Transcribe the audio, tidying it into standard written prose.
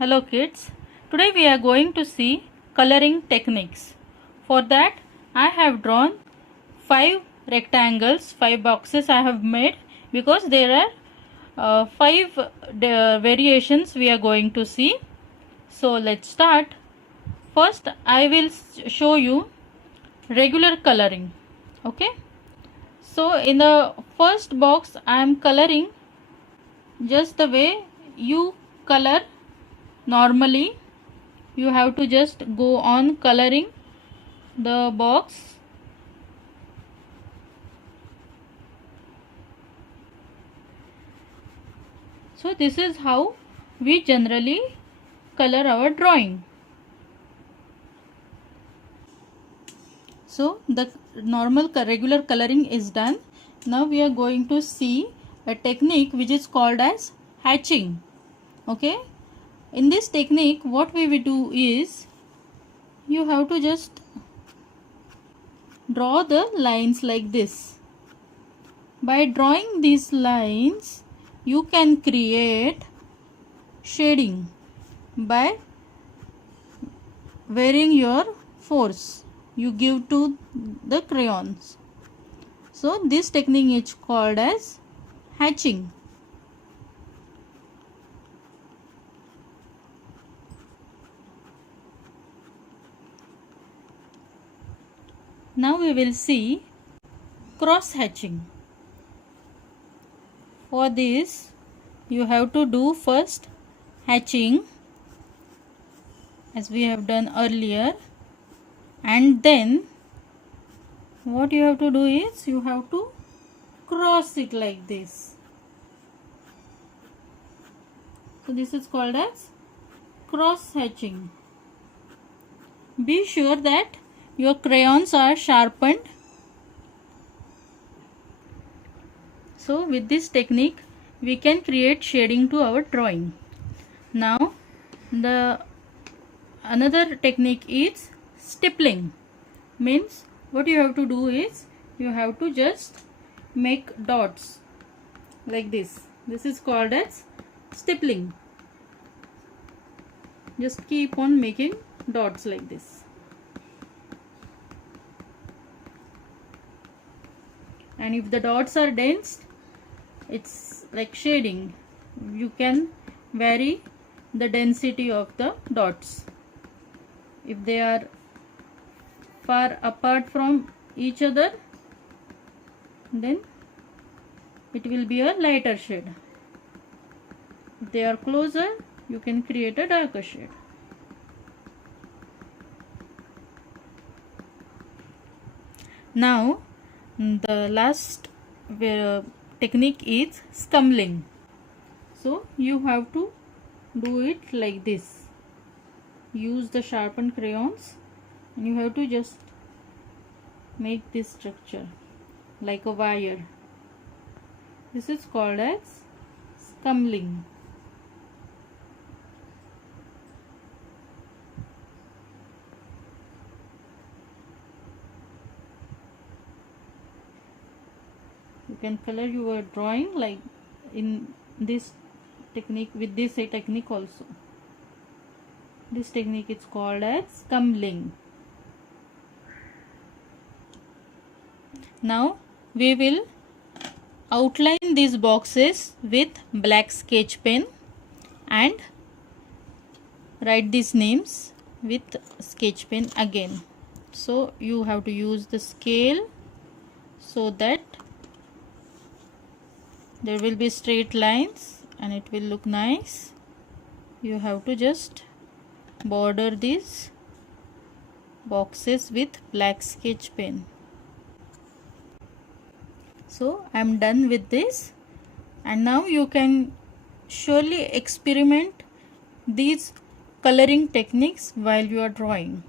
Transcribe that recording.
Hello kids, today we are going to see coloring techniques. For that I have drawn 5 rectangles, 5 boxes I have made because there are 5 variations we are going to see. So let's start. First I will show you regular coloring. Okay. So in the first box I am coloring just the way you color normally. You have to just go on coloring the box. So this is how we generally color our drawing. So the normal regular coloring is done. Now we are going to see a technique which is called as hatching. Okay. In this technique what we will do is you have to just draw the lines like this. By drawing these lines you can create shading by varying your force you give to the crayons. So this technique is called as hatching. Now we will see cross hatching. For this you have to do first hatching as we have done earlier, and then what you have to do is you have to cross it like this. So this is called as cross hatching. Be sure that your crayons are sharpened. So with this technique we can create shading to our drawing. Now the another technique is stippling. Means what you have to do is you have to just make dots like this. This is called as stippling. Just keep on making dots like this. And if the dots are dense, it's like shading. You can vary the density of the dots. If they are far apart from each other, then it will be a lighter shade. If they are closer, you can create a darker shade. Now the last technique is scumbling. So you have to do it like this. Use the sharpened crayons and you have to just make this structure like a wire. This is called as scumbling. You can color your drawing like in this technique, with this technique also. This technique is called as scumbling. Now we will outline these boxes with black sketch pen and write these names with sketch pen again. So you have to use the scale so that there will be straight lines and it will look nice. You have to just border these boxes with black sketch pen. So I am done with this, and now you can surely experiment these coloring techniques while you are drawing.